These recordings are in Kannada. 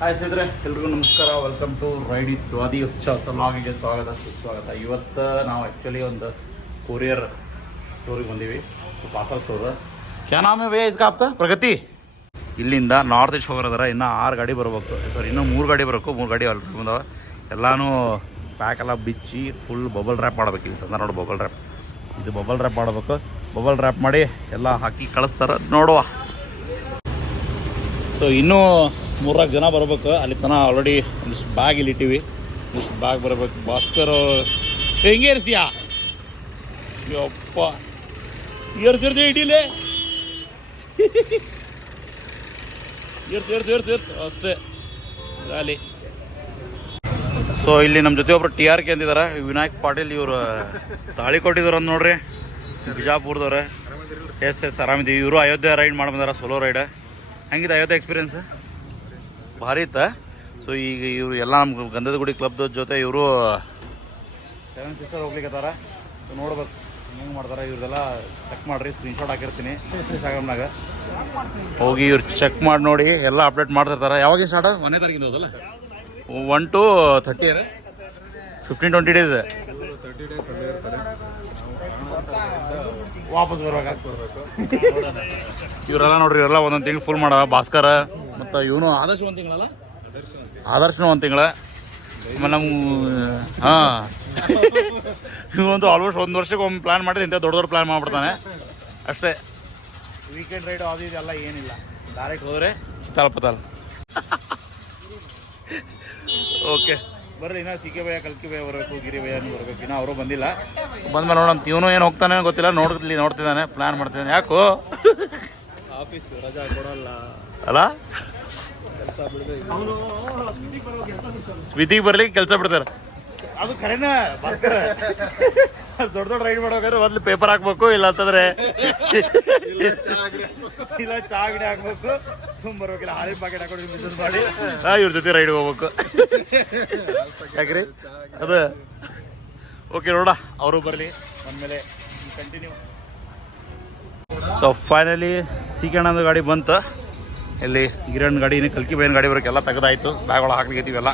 ಹಾಯ್ ಸ್ನೇಹಿತರೆ, ಎಲ್ರಿಗೂ ನಮಸ್ಕಾರ. ವೆಲ್ಕಮ್ ಟು ರೈಡ್ ವಿತ್ ದ್ವಾದಿ ಉಚ್ಛಾಸ ಲಾಗಿಗೆ ಸ್ವಾಗತ ಸುಸ್ವಾಗತ. ಇವತ್ತು ನಾವು ಆ್ಯಕ್ಚುಲಿ ಒಂದು ಕೊರಿಯರ್ ಸ್ಟೋರಿಗೆ ಬಂದೀವಿ, ಪಾರ್ಸಲ್ ಸ್ಟೋರ್. ಕ್ಯಾ ನಾಮ್ ಹೈ ಭಯ್ಯಾ ಇಸ್ಕಾ ಆಪ್ಕಾ? ಪ್ರಗತಿ. ಇಲ್ಲಿಂದ ನಾರ್ತ್ ಈಸ್ಟ್ ಹೋಗೋರದಾರ, ಇನ್ನೂ 6 ಗಾಡಿ ಬರಬೇಕು. ಇನ್ನೂ 3 ಗಾಡಿ ಬರಬೇಕು. 3 ಗಾಡಿ ಆಲ್ರೆಡಿ ಬಂದಾವೆ. ಎಲ್ಲನೂ ಪ್ಯಾಕ್ ಎಲ್ಲ ಬಿಚ್ಚಿ ಫುಲ್ ಬಬಲ್ ರ್ಯಾಪ್ ಮಾಡಬೇಕು. ಇಲ್ಲಿ ತಂದ ನೋಡಿ ಬಬಲ್ ರ್ಯಾಪ್. ಇದು ಬಬಲ್ ರ್ಯಾಪ್ ಮಾಡಬೇಕು. ಬಬಲ್ ರ್ಯಾಪ್ ಮಾಡಿ ಎಲ್ಲ ಹಾಕಿ ಕಳಿಸ್ತಾರೆ, ನೋಡುವ. ಸೊ ಇನ್ನೂ 3-4 ಜನ ಬರಬೇಕು. ಅಲ್ಲಿ ತನಕ ಆಲ್ರೆಡಿ ಒಂದಿಷ್ಟು ಬ್ಯಾಗ್ ಇಲ್ಲಿ ಇಟ್ಟಿವಿ. ಒಂದಿಷ್ಟು ಬ್ಯಾಗ್ ಬರಬೇಕು. ಭಾಸ್ಕರ್ ಹೆಂಗೆ ಇರ್ತೀಯಾ? ಯಪ್ಪ ಏರ್ಸಿರ್ತೀವಿ ಇಡೀಲೇ. ಏರ್ತು ಅಷ್ಟೇ ಅಲ್ಲಿ. ಸೊ ಇಲ್ಲಿ ನಮ್ಮ ಜೊತೆ ಒಬ್ರು TRK ಅಂತಿದ್ದಾರೆ, ವಿನಾಯಕ್ ಪಾಟೀಲ್. ಇವರು ತಾಳಿ ಕೊಟ್ಟಿದ್ರು ಅಂತ ನೋಡ್ರಿ, ಬಿಜಾಪುರದವ್ರೆ. ಎಸ್ ಆರಾಮಿದ್ದೀವಿ. ಇವರು ಅಯೋಧ್ಯೆ ರೈಡ್ ಮಾಡಿ ಬಂದಾರ, ಸೋಲೋ ರೈಡ್. ಹೆಂಗಿದೆ ಅಯೋಧ್ಯೆ ಎಕ್ಸ್ಪೀರಿಯನ್ಸ್? ಭಾರಿ ಇತ್ತ. ಸೊ ಈಗ ಇವರು ಎಲ್ಲ ನಮ್ಮ ಗಂಧದ ಗುಡಿ ಕ್ಲಬ್ದ ಜೊತೆ ಇವರು 7 ಸಿಸ್ಟರ್ ಹೋಗ್ಲಿಕ್ಕತ್ತಾರ. ಸೊ ನೋಡ್ಬೇಕು ಹೆಂಗೆ ಮಾಡ್ತಾರೆ. ಇವ್ರದೆಲ್ಲ ಚೆಕ್ ಮಾಡಿರಿ, ಸ್ಕ್ರೀನ್ಶಾಟ್ ಹಾಕಿರ್ತೀನಿ ಇನ್ಸ್ಟಾಗ್ರಾಮ್ನಾಗ. ಹೋಗಿ ಇವ್ರು ಚೆಕ್ ಮಾಡಿ ನೋಡಿ ಎಲ್ಲ ಅಪ್ಡೇಟ್ ಮಾಡ್ತಿರ್ತಾರೆ. ಯಾವಾಗ ಸ್ಟಾರ್ಟ್? 1ನೇ ತಾರೀಕಿಂದ ಹೋದಲ್ಲ, 1 to 30 15-20 ಡೇಸ್. 30 ಡೇಸ್ ಅಲ್ಲೇ ಇರ್ತಾರೆ. ವಾಪಸ್ ಬರ್ಬೇಕು. ಇವರೆಲ್ಲ ನೋಡ್ರಿ, ಇವರೆಲ್ಲ ಒಂದೊಂದು ತಿಂಗಳು ಫುಲ್ ಮಾಡ. ಭಾಸ್ಕರ ಮತ್ತು ಇವನು ಆದರ್ಶ 1 ತಿಂಗಳಲ್ಲ, ಆದರ್ಶನೂ 1 ತಿಂಗಳ. ಆಮೇಲೆ ನಮ್ಮ ಇವಂತೂ ಆಲ್ಮೋಸ್ಟ್ 1 ವರ್ಷಕ್ಕೆ ಒಮ್ಮೆ ಪ್ಲ್ಯಾನ್ ಮಾಡಿದ್ರೆ ಇಂಥ ದೊಡ್ಡ ಪ್ಲ್ಯಾನ್ ಮಾಡಿಬಿಡ್ತಾನೆ ಅಷ್ಟೇ. ವೀಕೆಂಡ್ ರೈಡು ಅದು ಇದೆಲ್ಲ ಏನಿಲ್ಲ, ಡೈರೆಕ್ಟ್ ಹೋದರೆ ಚಿತ್ತಾಲ್. ಓಕೆ ಬರ್ರಿ. ಇನ್ನೂ CK ಭಯ್ಯ, ಕಲ್ಕಿ ಭಯ್ಯ ಬರಬೇಕು, ಗಿರಿ ಭಯ್ಯನೂ ಬರಬೇಕು. ಇನ್ನೂ ಅವರು ಬಂದಿಲ್ಲ. ಬಂದ್ಮೇಲೆ ನೋಡೋಣ. ಇವನು ಏನು ಹೋಗ್ತಾನೆ ಗೊತ್ತಿಲ್ಲ, ನೋಡ್ತಿದ್ದಾನೆ, ಪ್ಲ್ಯಾನ್ ಮಾಡ್ತಿದ್ದಾನೆ. ಯಾಕೋ ಆಫೀಸ್ ರಜಾ ಕೊಡಲ್ಲ ಅಲ್ಲ, ಕೆಲಸ ಬಿಡದೆ ಸ್ವಿತಿಗೆ ಬರ್ಲಿಕ್ಕೆ ಕೆಲಸ ಬಿಡ್ತಾರೆ. ಅದು ಖರೇನ ಭಾಸ್ಕರ. ದೊಡ್ಡ ರೈಡ್ ಮಾಡ್ಬೇಕಾದ್ರೆ ಮೊದಲು ಪೇಪರ್ ಹಾಕ್ಬೇಕು, ಇಲ್ಲ ಅಂತಂದ್ರೆ ಇಲ್ಲ ಚಾ ಗಿಡ ಹಾಕ್ಬೇಕು, ಬರ್ಬೇಕಿಲ್ಲ ಹಾಲಿನ ಪ್ಯಾಕೆಟ್ ಹಾಕೊಂಡು ಬಿಸ್ನೆಸ್ ಮಾಡಿ ಇವ್ರ ಜೊತೆ ರೈಡ್ ಹೋಗ್ಬೇಕು. ಯಾಕ್ರಿ ಅದು ಓಕೆ. ನೋಡ ಅವರು ಬರಲಿ, ಬಂದಮೇಲೆ ಕಂಟಿನ್ಯೂ. ಸೊ ಫೈನಲಿ ಸೀಕಣ್ಣಂದು ಗಾಡಿ ಬಂತು. ಇಲ್ಲಿ ಗಿರಣ್ ಗಾಡಿ, ಇನ್ನು ಕಲ್ಕಿ ಬೈನ್ ಗಾಡಿ ಬರೋಕ್ಕೆಲ್ಲ ತೆಗೆದಾಯ್ತು. ಬ್ಯಾಗ್ ಒಳಗೆ ಹಾಕ್ಲಿಕ್ಕಿದ್ದೀವೆಲ್ಲ.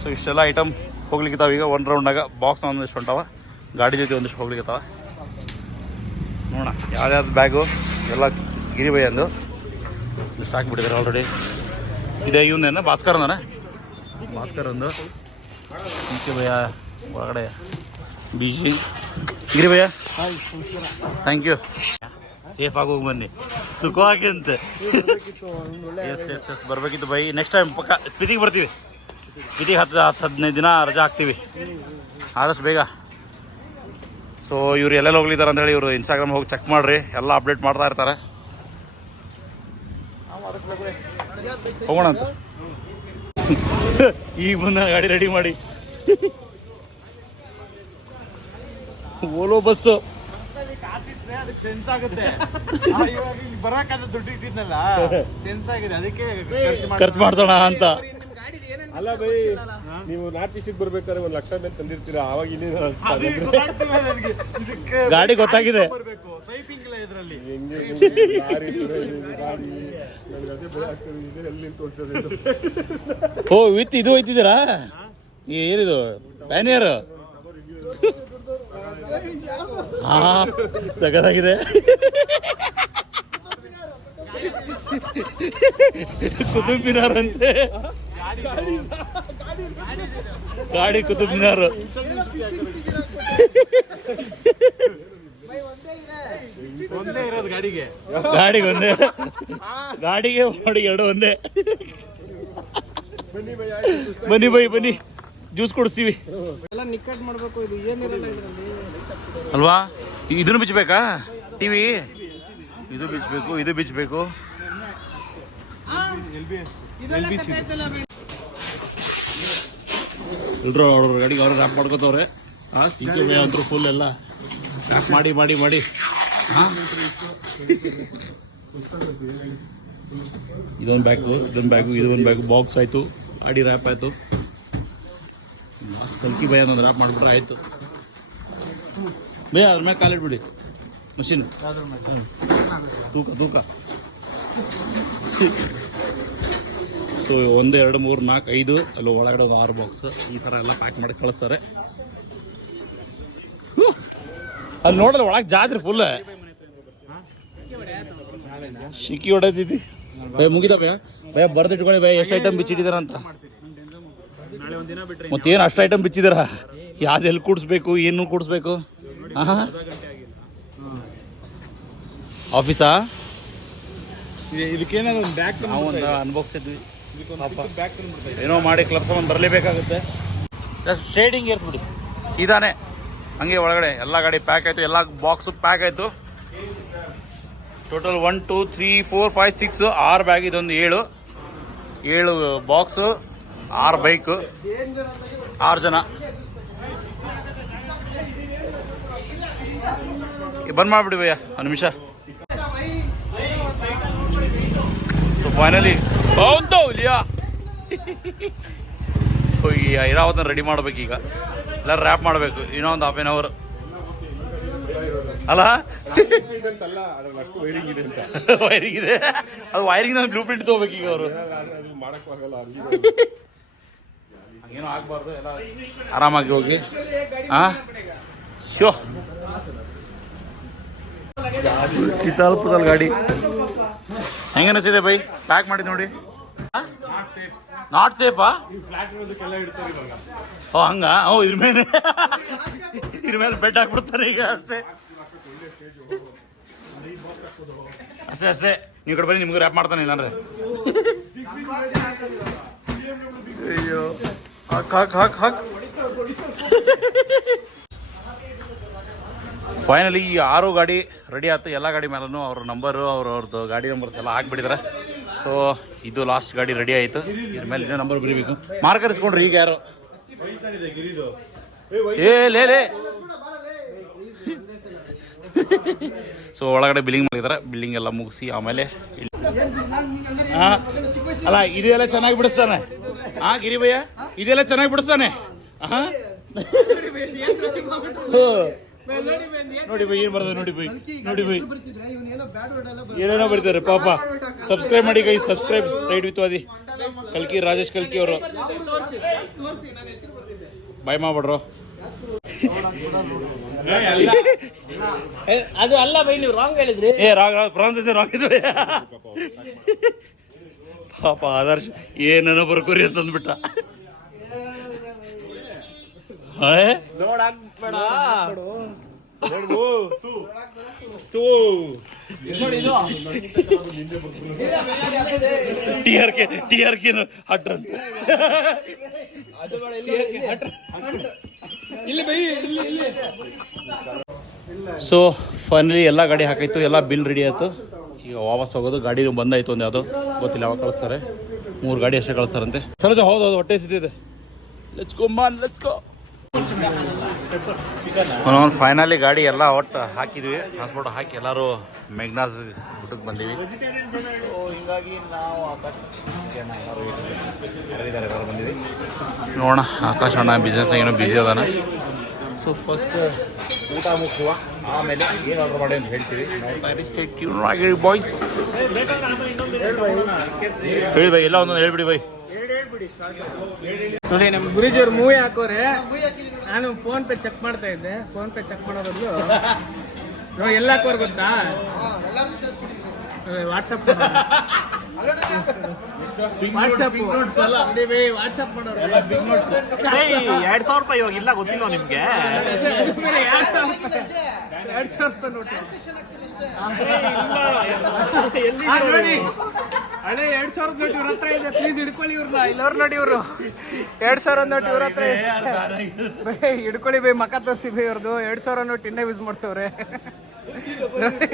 ಸೊ ಇಷ್ಟೆಲ್ಲ ಐಟಮ್ ಹೋಗ್ಲಿಕ್ಕಿದ್ದಾವೆ. ಈಗ 1 ರೌಂಡಾಗ ಬಾಕ್ಸ್ ಒಂದಿಷ್ಟು ಹೊಂಟಾವ, ಗಾಡಿ ಜೊತೆ ಒಂದಿಷ್ಟು ಹೋಗ್ಲಿಕ್ಕಿದ್ದಾವ. ನೋಡೋಣ ಯಾವ್ದಾವ್ದು ಬ್ಯಾಗು ಎಲ್ಲ ಗಿರಿ ಬೈ ಅಂದು ಇಷ್ಟು ಹಾಕ್ಬಿಟ್ಟಿದ್ದಾರೆ ಆಲ್ರೆಡಿ. ಇದೆ ಇವನೇನ ಭಾಸ್ಕರ್ನ, ಭಾಸ್ಕರ್ ಒಂದು ಮುಖ್ಯ ಭಯ್ಯ ಒಳಗಡೆ ಬಿಜಿ ಗಿರಿ ಭಯ್ಯ. Thank you. ಸೇಫ್ ಆಗಿ ಹೋಗಿ ಬನ್ನಿ, ಸುಖವಾಗಿ ಅಂತ. ಎಸ್ ಬರಬೇಕಿತ್ತು ಬೈ. ನೆಕ್ಸ್ಟ್ ಟೈಮ್ ಪಕ್ಕ ಸ್ಪಿತಿಗೆ ಬರ್ತೀವಿ. ಸ್ಪಿತಿಗೆ 10-15 ದಿನ ರಜಾ ಹಾಕ್ತೀವಿ ಆದಷ್ಟು ಬೇಗ. ಸೊ ಇವ್ರು ಎಲ್ಲೆಲ್ಲಿ ಹೋಗ್ಲಿದ್ದಾರೆ ಅಂತೇಳಿ ಇವರು ಇನ್ಸ್ಟಾಗ್ರಾಮ್ ಹೋಗಿ ಚೆಕ್ ಮಾಡಿರಿ, ಎಲ್ಲ ಅಪ್ಡೇಟ್ ಮಾಡ್ತಾ ಇರ್ತಾರೆ. ಹೋಗೋಣ ಅಂತ ಈಗ ಬಂದ ಗಾಡಿ ರೆಡಿ ಮಾಡಿ. ಓಲೋ ಬಸ್ಸು ಸೆನ್ಸ್ ಆಗುತ್ತೆ. ಬರಕಾದ ದುಡ್ಡು ಇಟ್ಟಿದ್ನಲ್ಲ, ಸೆನ್ಸ್ ಆಗಿದೆ, ಅದಕ್ಕೆ ಖರ್ಚು ಮಾಡ್ಸೋಣ ಅಂತ. ಅಲ್ಲ ಬೈ, ನೀವು ನಾರ್ತ್ ಈಸ್ಟಿಗೆ ಬರ್ಬೇಕಾದ್ರೆ 1 ಲಕ್ಷ ಮೇಲೆ ತಂದಿರ್ತೀರಾ, ಆವಾಗ ಇಲ್ಲಿ ಗಾಡಿ ಗೊತ್ತಾಗಿದೆ. ಓ ವಿತ್ ಇದು ಹೋಯ್ತಿದ್ದೀರಾ? ಏನಿದು ಪ್ಯಾನಿಯರ್? ಹಾ ಸಗದಾಗಿದೆ. ಕುತುಬ್ ಮಿನಾರ್ ಅಂತೆ ಗಾಡಿ, ಕುತುಬ್ ಮಿನಾರ್. ಒಂದೇ ಇರೋದು ಗಾಡಿಗೆ ಒಂದೇ, ಗಾಡಿಗೆ ಬಾಡಿಗೆ 2 ಒಂದೇ. ಬನ್ನಿ ಬೈ ಬನ್ನಿ, ಜ್ಯೂಸ್ ಕೊಡಿಸ್ತೀವಿ ಅಲ್ವಾ. ಇದನ್ನು ಬಿಚ್ಚಬೇಕಾ? ಟಿವಿ ಇದು ಬಿಚ್ಚಬೇಕು, ಇದು ಬಿಚ್ಚಬೇಕು. ಎಲ್ರು ಅವ್ರ ಗಾಡಿಗೆ ಅವ್ರು ರ್ಯಾಪ್ ಮಾಡ್ಕೋತವ್ರೆ. CK ಭಯ್ಯ ಅಂತೂ ಫುಲ್ ಎಲ್ಲ ರ್ಯಾಪ್ ಮಾಡಿ ಮಾಡಿ ಮಾಡಿ. ಇದೊಂದು ಬ್ಯಾಗು, ಇದೊಂದು ಬ್ಯಾಗು ಬಾಕ್ಸ್ ಆಯಿತು, ಗಾಡಿ ರ್ಯಾಪ್ ಆಯಿತು. ಕಲ್ಕಿ ಭಯ್ಯ ಅನ್ನೋದು ರ್ಯಾಪ್ ಮಾಡಿಬಿಟ್ರೆ ಆಯಿತು. ಭಯ್ಯ ಅದ್ರ ಮ್ಯಾಗ ಕಾಲಿಟ್ಬಿಡಿ. ಮಷೀನ್ ತೂಕ ಸೊ 1 2 3 4 5 ಅಲ್ಲಿ ಒಳಗಡೆ ಒಂದು 6 ಬಾಕ್ಸ್ ಈ ಥರ ಎಲ್ಲ ಪ್ಯಾಕ್ ಮಾಡಿ ಕಳಿಸ್ತಾರೆ. ಅಲ್ಲಿ ನೋಡಲ್ಲ ಒಳಗೆ ಜಾತ್ರೆ ಫುಲ್ ಶಿಕ್ಕಿ ಹೊಡೆದಿದ್ದಿ ಭಯ ಮುಗಿದ ಭಯ ಬರ್ದಿಟ್ಕೊಳ್ಳಿ ಭಯ ಎಷ್ಟು ಐಟಮ್ ಬಿಚ್ಚಿಟ್ಟಿದಾರ ಅಂತ. ಮತ್ತೇನು ಅಷ್ಟು ಐಟಮ್ ಬಿಚ್ಚಿದಾರ, ಯಾವ್ದು ಎಲ್ಲಿ ಕೂಡಿಸ್ಬೇಕು ಏನು ಕೂಡಿಸ್ಬೇಕು? ಹಾಂ ಆಫೀಸಾ ಇದಕ್ಕೇನಾದ್ರು ಒಂದು ಬ್ಯಾಗ್ ನಾವು ಒಂದು ಅನ್ಬಾಕ್ಸಿದ್ವಿ, ಏನೋ ಮಾಡಿ ಕ್ಲಬ್ ಸಾಮಾನು ಬರಲೇಬೇಕಾಗುತ್ತೆ. ಜಸ್ಟ್ ಶೇಡಿಂಗ್ ಏರ್ಸ್ಬಿಡಿ ಸೀದಾನೆ ಹಂಗೆ ಒಳಗಡೆ ಎಲ್ಲ ಗಾಡಿ ಪ್ಯಾಕ್ ಆಯಿತು, ಎಲ್ಲ ಬಾಕ್ಸು ಪ್ಯಾಕ್ ಆಯಿತು. ಟೋಟಲ್ 1 2 3 4 5 6 6 ಬ್ಯಾಗ್, ಇದೊಂದು 7 ಬಾಕ್ಸು, 6 ಬೈಕು, 6 ಜನ. ಬಂದ್ ಮಾಡಿಬಿಡಿ ಭಯ್ಯ ಒಂದು ನಿಮಿಷ. ಸೊ ಫೈನಲಿ ಹೌದು ಇಲ್ಲಿಯಾ. ಸೊ ಈ ಐರಾವತನ ರೆಡಿ ಮಾಡ್ಬೇಕು, ಈಗ ಎಲ್ಲ ರ್ಯಾಪ್ ಮಾಡಬೇಕು ಇನ್ನೊಂದು ಹಾಫ್ ಆನ್ ಅವರ್ ಅಲ್ಲ. ವೈರಿಂಗ್ ಇದೆ, ಅದು ವೈರಿಂಗ್ ಬ್ಲೂ ಪ್ರಿಂಟ್ ತೊಗೋಬೇಕು ಈಗ ಅವರು. ಹಂಗೇನೋ ಆಗ್ಬಾರ್ದು, ಎಲ್ಲ ಆರಾಮಾಗಿ ಹೋಗಿ. ಹಾಂ ಶೋ ಚಿತ್ತಾಲ್ಪದಲ್ಲಿ ಗಾಡಿ ಹೆಂಗೆ ಅನಿಸಿದೆ ಬೈ? ಪ್ಯಾಕ್ ಮಾಡಿ ನೋಡಿ. ನಾಟ್ ಸೇಫಾ? ಓ ಹಂಗ? ಓ ಇದ್ರ ಮೇಲೆ ಬೆಡ್ ಹಾಕ್ಬಿಡ್ತಾರೆ ಈಗ. ಅಷ್ಟೇ ನೀವು ಕಡೆ ಬನ್ನಿ, ನಿಮ್ಗೆ ರ್ಯಾಪ್ ಮಾಡ್ತಾನೆ ಇಲ್ಲಾಂದ್ರೆ. ಅಯ್ಯೋ ಹಾಕ್ ಫೈನಲಿ ಈ 6 ಗಾಡಿ ರೆಡಿ ಆಯ್ತು. ಎಲ್ಲ ಗಾಡಿ ಮೇಲೂ ಅವ್ರ ನಂಬರು ಅವ್ರದ್ದು ಗಾಡಿ ನಂಬರ್ಸ್ ಎಲ್ಲ ಹಾಕ್ಬಿಟ್ಟಿದ್ದಾರೆ. ಸೊ ಇದು ಲಾಸ್ಟ್ ಗಾಡಿ ರೆಡಿ ಆಯಿತು. ಇದ್ರ ಮೇಲೆ ಇನ್ನೂ ನಂಬರ್ ಬರೀಬೇಕು. ಮಾರ್ಕರ್ ಇಸ್ಕೊಂಡ್ರಿ ಈಗ ಯಾರು? ಲೇ ಸೊ ಒಳಗಡೆ ಬಿಲ್ಲಿಂಗ್ ಮಾಡಿದ್ದಾರೆ. ಬಿಲ್ಲಿಂಗ್ ಎಲ್ಲ ಮುಗಿಸಿ ಆಮೇಲೆ ಅಲ್ಲ ಇದೆಲ್ಲ ಚೆನ್ನಾಗಿ ಬಿಡಿಸ್ತಾನೆ. ಹಾಂ ಗಿರಿಭಯ್ಯ ಇದೆಲ್ಲ ಚೆನ್ನಾಗಿ ಬಿಡಿಸ್ತಾನೆ. ಹಾಂ ನೋಡಿ ಬೈ ಏನು ಬರ್ತದೆ, ನೋಡಿ ಬೈ ಏನೇನೋ ಬರೀತಾರೆ ಪಾಪ. ಸಬ್ಸ್ಕ್ರೈಬ್ ಮಾಡಿ ಗೈ, ಸಬ್ಸ್ಕ್ರೈಬ್ ರೈಟ್ ವಿತ್ ವಾದಿ ಕಲ್ಕಿ, ರಾಜೇಶ್ ಕಲ್ಕಿ ಅವರು. ಬಾಯ್ ಮಾಡ್ಬಿಡ್ರು. ಅದು ಅಲ್ಲ ಬೈ, ನೀವು ರಾಂಗ್ ಹೇಳಿದ್ರಿ. ಪ್ರೊನೌನ್ಸಿಯೇಷನ್ ರಾಂಗ್ ಇದೆ ಪಾಪ. ಆದರ್ಶ್ ಏನೇನೋ ಬರ್ಕೋರಿ ಅಂತಂದ್ಬಿಟ್ಟ. TRK ಹಟ್ರ ಸೊ ಫೈನಲಿ ಎಲ್ಲ ಗಾಡಿ ಹಾಕಾಯ್ತು, ಎಲ್ಲ ಬಿಲ್ ರೆಡಿ ಆಯಿತು. ಈಗ ವಾಪಸ್ ಹೋಗೋದು. ಗಾಡಿ ಬಂದಾಯ್ತು ಒಂದು ಯಾವುದೋ ಗೊತ್ತಿಲ್ಲ, ಯಾವಾಗ ಕಳಿಸ್ತಾರೆ. 3 ಗಾಡಿ ಅಷ್ಟೇ ಕಳಿಸ್ತಾರಂತೆ. ಸರೋಜ ಹೌದು ಹೊಟ್ಟೆ ಸಿದ್ದಿದೆ. Let's go Maan, let's go. ಒಂದೊಂದು ಫೈನಲಿ ಗಾಡಿ ಎಲ್ಲ ಒಟ್ಟು ಹಾಕಿದ್ವಿ, ಟ್ರಾನ್ಸ್ಪೋರ್ಟ್ ಹಾಕಿ ಎಲ್ಲರೂ ಮೆಗ್ನಾಸ್ ಊಟಕ್ಕೆ ಬಂದೀವಿ. ಹೀಗಾಗಿ ನಾವು ಎಲ್ಲರೂ ಬಂದೀವಿ. ನೋಡೋಣ ಆಕಾಶ್ ಅಣ್ಣ ಬಿಸ್ನೆಸ್ ಏನೋ ಬ್ಯುಸಿ ಅದಾನ. ಸೊ ಫಸ್ಟ್ ಊಟ ಮುಗಿಸುವ, ಆಮೇಲೆ ಏನು ಆರ್ಡರ್ ಮಾಡಿ ಅಂತ ಹೇಳ್ತೀವಿ. ಬಾಯ್ಸ್ ಹೇಳಿ ಬೈ, ಎಲ್ಲ ಒಂದೊಂದು ಹೇಳ್ಬಿಡಿ ಬೈ. ನೋಡಿ ನಮ್ಮ ಗುರುಜಿಯವ್ರು ಮೂವಿ ಹಾಕೋರೆ. ನಾನು ಫೋನ್ ಪೇ ಚೆಕ್ ಮಾಡ್ತಾ ಇದ್ದೆ. ಫೋನ್ ಪೇ ಚೆಕ್ ಮಾಡೋದು ನೋಡಿ ಎಲ್ಲ ಹಾಕೋರು ಗೊತ್ತಾ? ವಾಟ್ಸಪ್ ವಾಟ್ಸಪ್ ಮಾಡೋರು 2,000 ರೂಪಾಯಿ ಇವಾಗ ಇಲ್ಲ, ಗೊತ್ತಿಲ್ಲ ನಿಮ್ಗೆ? 2,000 ರೂಪಾಯಿ ನೋಟ್ ನೋಡಿ. ಹಳೆ 2,000 ನೋಟ್ ಇವ್ರ ಹತ್ರ ಇದೆ, ಪ್ಲೀಸ್ ಹಿಡ್ಕೊಳ್ಳಿ ಇವ್ರನ್ನ. ಇಲ್ಲವ್ರು ನೋಡಿ, ಇವರು 2,000 ನೋಟ್ ಇವ್ರ ಹತ್ರ ಬೈ, ಹಿಡ್ಕೊಳ್ಳಿ ಬೈ, ಮಕ್ಕ ತೋರಿಸಿ ಬೈ. ಇವ್ರದ್ದು 2,000 ನೋಟ್ ಇನ್ನೇ ಯೂಸ್ ಮಾಡ್ತವ್ರೆ ನೋಡಿ.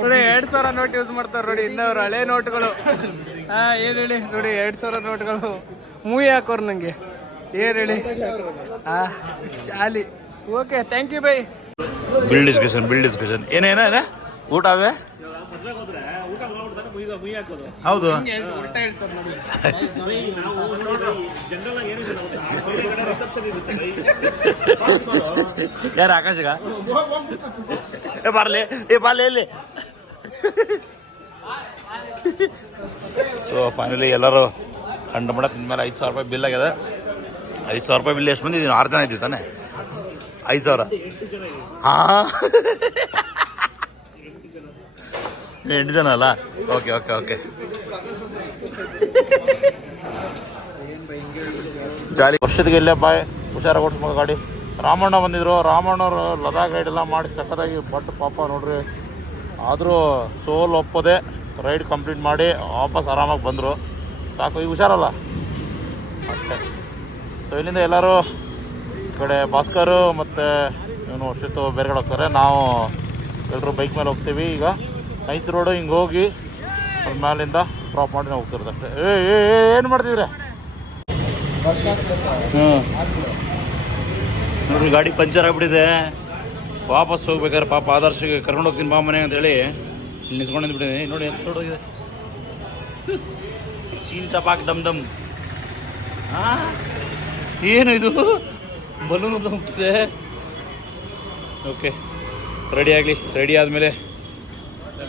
2,000 ನೋಟ್ ಯೂಸ್ ಮಾಡ್ತಾವ್ರೆ ನೋಡಿ ಇನ್ನವ್ರು, ಹಳೆ ನೋಟ್ಗಳು. ಏನ್ ಹೇಳಿ ನೋಡಿ, 2,000 ನೋಟ್ಗಳು ಮೂವಿ ಹಾಕೋರು ನಂಗೆ. ಏನ್ ಹೇಳಿ ಚಾಲಿ. Okay, thank you bye. Bill discussion ಏನೇನ ಊಟ ಅವೇ ಹೌದು. ಯಾರು ಆಕಾಶಗ ಬರ್ಲಿ ಇಲ್ಲಿ. ಸೊ ಫೈನಲಿ ಎಲ್ಲರೂ ಕಂಡು ಮಾಡಕ್ಕೆ ಇನ್ಮೇಲೆ 5,000 ರೂಪಾಯಿ ಬಿಲ್ ಆಗಿದೆ. 5,000 ರೂಪಾಯಿ ಬಿಲ್ ಎಷ್ಟು ಮಂದಿ 6 ಜನ ಇದ್ದೀವಿ ತಾನೆ? 5,000. ಹಾಂ 8 ಜನ ಅಲ್ಲ? Okay okay okay. ಜಾಲಿ ವರ್ಷದಿಗೆ ಇಲ್ಲೇ ಬಾಯ್ ಹುಷಾರಾಗಿ ಓಡಿಸ್ಬೋದು ಗಾಡಿ. ರಾಮಣ್ಣ ಬಂದಿದ್ರು, ರಾಮಣ್ಣವ್ರು ಲದಾಖ್ ರೈಡ್ ಎಲ್ಲ ಮಾಡಿ ಸಖತ್ತಾಗಿ ಬಟ್ ಪಾಪ ನೋಡ್ರಿ. ಆದರೂ ಸೋಲ್ ಒಪ್ಪದೆ ರೈಡ್ ಕಂಪ್ಲೀಟ್ ಮಾಡಿ ವಾಪಸ್ ಆರಾಮಾಗಿ ಬಂದರು. ಸಾಕು, ಈಗ ಹುಷಾರಲ್ಲ ಅಷ್ಟೇ. ಸೊ ಇಲ್ಲಿಂದ ಎಲ್ಲರೂ ಈ ಕಡೆ ಭಾಸ್ಕರು ಮತ್ತು ಇವನು ವರ್ಷಿತ್ತು ಬೇರೆ ಕಡೆ ಹೋಗ್ತಾರೆ. ನಾವು ಎಲ್ಲರೂ ಬೈಕ್ ಮೇಲೆ ಹೋಗ್ತೀವಿ. ಈಗ ನೈಸ್ ರೋಡು ಹಿಂಗೆ ಹೋಗಿ ಅದ್ರ ಮೇಲಿಂದ ಡ್ರಾಪ್ ಮಾಡಿ ನಾವು ಹೋಗ್ತಿರೋದು ಅಷ್ಟೇ. ಏನು ಮಾಡ್ತಿದ್ರೆ? ನೋಡ್ರಿ ಗಾಡಿ ಪಂಚರ್ ಆಗಿಬಿಟ್ಟಿದೆ. ವಾಪಸ್ ಹೋಗ್ಬೇಕಾದ್ರೆ ಪಾಪ ಆದರ್ಶಿಗೆ ಕರ್ಕೊಂಡು ಹೋಗ್ತೀನಿ ಬಾ ಮನೆ ಅಂತೇಳಿ ಇಲ್ಲಿ ನಿಲ್ಸ್ಕೊಂಡು ಬಿಟ್ಟಿದ್ದೀನಿ. ನೋಡಿ ఎంత ದೊಡ್ಡೋಗಿದೆ. ಸೀನ್ ಚಪಾಕ್ ಡಮ್ ಡಮ್. ಏನು ಇದು ಬಲೂನ್ ಹೋಗ್ತಿದೆ. ಓಕೆ, ರೆಡಿ ಆಗಲಿ. ರೆಡಿ ಆದಮೇಲೆ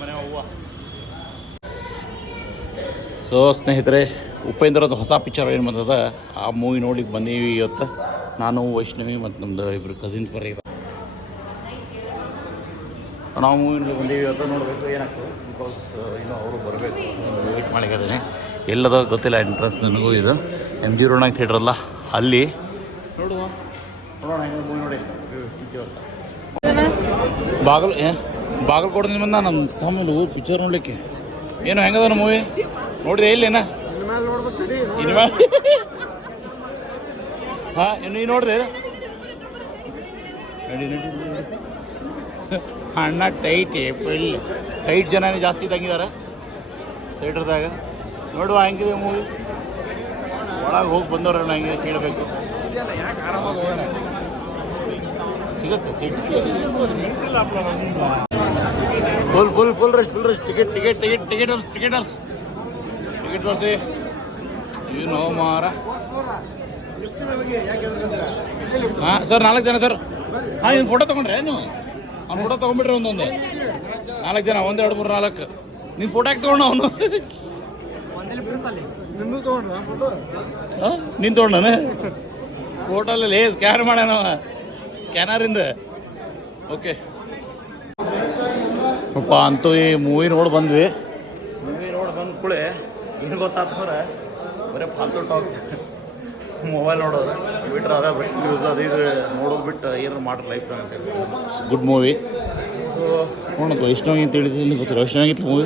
ಮನೆ ಹೂವು. ಸೊ ಸ್ನೇಹಿತರೆ, ಉಪೇಂದ್ರದ ಹೊಸ ಪಿಕ್ಚರ್ ಏನು ಬಂದದ ಆ ಮೂವಿ ನೋಡ್ಲಿಕ್ಕೆ ಬಂದೀವಿ ಇವತ್ತು. ನಾನು, ವೈಷ್ಣವಿ ಮತ್ತು ನಮ್ಮದು ಇಬ್ಬರು ಕಸಿನ್ಸ್ ಬರೀ ನಾವು ಮೂವಿ ನೋಡ್ಲಿಕ್ಕೆ ಬಂದೀವಿ ಇವತ್ತು. ನೋಡಬೇಕು ಏನಾಗ್ತದೆ. ಬಿಕಾಸ್ ಇನ್ನೂ ಅವರು ಬರಬೇಕು, ವೇಟ್ ಮಾಡಿದ್ದೀನಿ. ಎಲ್ಲದ ಗೊತ್ತಿಲ್ಲ ಎಂಟ್ರೆನ್ಸ್ ನನಗೂ. ಇದು MG ರೋಡ್ನಾಗ ಥಿಯೇಟ್ರಲ್ಲ, ಅಲ್ಲಿ ನೋಡುವ ನೋಡೋಣ ಹೆಂಗೆ ಮೂವಿ ನೋಡಿ. ಬಾಗಲಕೋಟದಿಂದ ಬಂದ ನಮ್ಮ ತಮ್ಮಲು ಪಿಕ್ಚರ್ ನೋಡಲಿಕ್ಕೆ. ಏನು ಹೆಂಗದ ಮೂವಿ ನೋಡಿದೆ? ಇಲ್ಲೇನ ಇನ್ನು ಹಾಂ ಇನ್ನು ನೋಡಿದೆ? ನಡಿ ನಡಿ. ಅಣ್ಣ ಟೈಟ್ ಫುಲ್ ಟೈಟ್ ಜನ ಜಾಸ್ತಿ ತಂಗಿದ್ದಾರೆ ಥಿಯೇಟ್ರದಾಗ. ನೋಡುವ ಹೆಂಗಿದೆ ಮೂವಿ. ಒಳಗೆ ಹೋಗಿ ಬಂದವ್ರನ್ನ ಹೆಂಗಿದೆ ಕೇಳಬೇಕು. ಸಿಗುತ್ತೆ seat. Full full full rush full rush. Ticket ticket ticket ಟಿಕೆಟರ್ಸ್ ಟಿಕೆಟರ್ಸ್ ಟಿಕೆಟ್ ಬರ್ಸಿ. ಇವು ನೋ ಮಾರ. ಹಾಂ ಸರ್, 4 ಜನ ಸರ್. ಹಾಂ, ಇನ್ನು ಫೋಟೋ ತೊಗೊಂಡ್ರೆ ನೀವು? ಅವ್ನು ಫೋಟೋ ತೊಗೊಂಡ್ಬಿಟ್ರೆ ಒಂದೊಂದು 4 ಜನ. 1 2 3 4. ನೀನು ಫೋಟೋ ಹಾಕಿ ತೊಗೊಂಡು ಅವನು ನೀನು ತೊಗೊಂಡಾನೆ ಫೋಟೋಲ್ಲಿ ಸ್ಕ್ಯಾನ್ ಮಾಡ್ಯಾನವ ಸ್ಕ್ಯಾನರಿಂದ. ಓಕೆ ಪಾಪ ಅಂತೂ ಈ ಮೂವಿ ನೋಡಿ ಬಂದ್ವಿ. ಮೂವಿ ನೋಡಿ ಬಂದ ಕೂಡಲೇ ಏನು ಗೊತ್ತಾಗ್ತಂದ್ರೆ ಬರೀ ಫಾಲ್ತು ಟಾಕ್ಸ್, ಮೊಬೈಲ್ ನೋಡೋದು ಬಿಟ್ರೆ ಅದೇ ನ್ಯೂಸ್ ಅದು ಇದು ನೋಡೋದು ಬಿಟ್ಟು ಏನಾರು ಮಾಡ್ರಿ ಲೈಫ್ನಾಗ ಅಂತೇಳಿ. Good movie. ಸೊ ನೋಡೋದು ವೈಷ್ಣವಿ ಅಂತ ಹೇಳಿದ್ರೆ ಗೊತ್ತಿಲ್ಲ. ವೈಷ್ಣವಿ ಆಗಿತ್ತು ಮೂವಿ.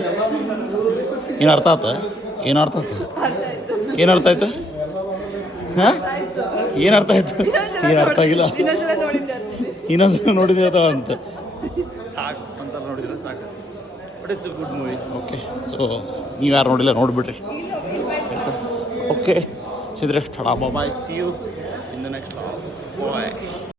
ಏನು ಅರ್ಥ ಆತ? ಏನು ಅರ್ಥ ಆಯ್ತು? ಏನು ಅರ್ಥ ಆಯ್ತು? ಹಾಂ, ಏನು ಅರ್ಥ ಆಯ್ತು? ಏನು ಅರ್ಥ ಆಗಿಲ್ಲ. ಇನ್ನೊಂದ್ಸಲ ನೋಡಿದ್ರೆ ಅಂತ ಸಾಕು, ಒಂದ್ಸಲ ನೋಡಿದ್ರೆ ಸಾಕು. But it's a good movie. Okay, so ನೀವು ಯಾರು ನೋಡಿಲ್ಲ ನೋಡಿಬಿಟ್ರಿ. ಓಕೆ ಸಿದ್ರೆ ಟಾಡಾ bye. See you in the next bye.